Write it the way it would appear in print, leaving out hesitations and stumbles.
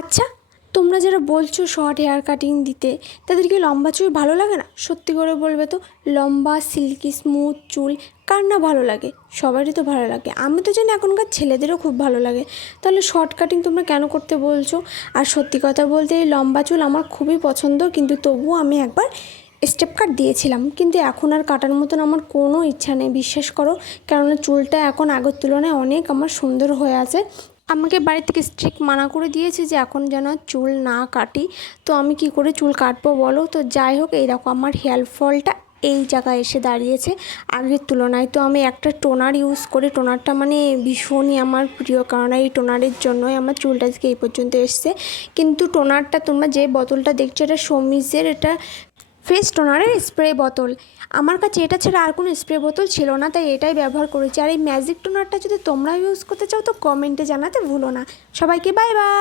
আচ্ছা, তোমরা যারা বলছো শর্ট হেয়ার কাটিং দিতে, তাদের কি লম্বা চুল ভালো লাগে না? সত্যি করে বলবে তো। লম্বা সিল্কি স্মুথ চুল কার না ভালো লাগে? সবারই তো ভালো লাগে। আমি তো জানি এখনকার ছেলেদেরও খুব ভালো লাগে। তাহলে শর্ট কাটিং তোমরা কেন করতে বলছো? আর সত্যি কথা বলতে এই লম্বা চুল আমার খুবই পছন্দ, কিন্তু তবুও আমি একবার স্টেপ কাট দিয়েছিলাম, কিন্তু এখন আর কাটার মতন আমার কোনো ইচ্ছা নেই, বিশ্বাস করো। কেননা চুলটা এখন আগের তুলনায় অনেক আমার সুন্দর হয়ে আছে। আমাকে বাড়ি থেকে স্ট্রিক্ট মানা করে দিয়েছে যে এখন যেন চুল না কাটি। তো আমি কি করে চুল কাটবো বলো? তো যাই হোক, এই দেখো আমার হেয়ার ফলটা এই জায়গায় এসে দাঁড়িয়েছে আগের তুলনায়। তো আমি একটা টোনার ইউজ করি, টোনারটা মানে ভীষণই আমার প্রিয়, কারণ এই টোনারের জন্যই আমার চুলটা আজকে এই পর্যন্ত এসছে। কিন্তু টোনারটা তোমরা যে বোতলটা দেখছো, এটা সমিজের, এটা ফেস টোনারের স্প্রে বোতল। আমার কাছে এটা ছাড়া আর কোনো স্প্রে বোতল ছিল না, তাই এটাই ব্যবহার করেছি। আর এই ম্যাজিক টোনারটা যদি তোমরা ইউজ করতে চাও তো কমেন্টে জানাতে ভুলো না। সবাইকে বাই বাই।